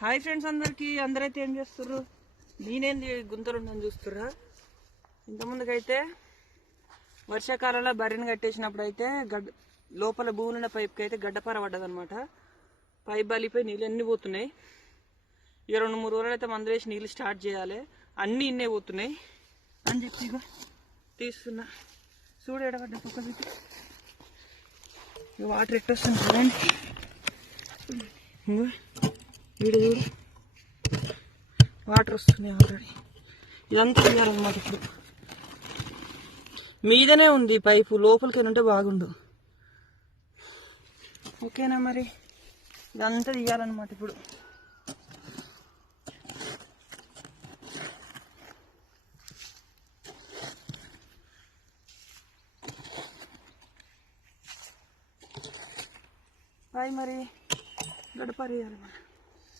Hi friends అందరైతే ఏం చేస్తుర్రు? నేనేంది గుంతలు ఉండని చూస్తుర్రా? ఇంతకుముందుకైతే వర్షాకాలంలో బర్రెని కట్టేసినప్పుడు అయితే లోపల భూములున్న పైప్కి అయితే గడ్డపార పడ్డదనమాట. పైప్ బలిపోయి నీళ్ళు అన్నీ పోతున్నాయి. ఇక 2-3 రోజులు అయితే మందు వేసి నీళ్ళు స్టార్ట్ చేయాలి. అన్నీ ఇన్నే పోతున్నాయి అని చెప్పి ఇక తీస్తున్నా. చూడు ఎడబడ్డ పక్క పెట్టి ఇక వాటర్ ఎట్టొస్తుంది చూడండి. వీడు చూడు వాటర్ వస్తున్నాయి ఆల్రెడీ. ఇదంతా తీయాలన్నమాట. ఇప్పుడు మీదనే ఉంది పైపు, లోపలికి ఉంటే బాగుండు. ఓకేనా? మరి ఇదంతా తీయాలన్నమాట ఇప్పుడు. మరి గడపారు వేయాలి.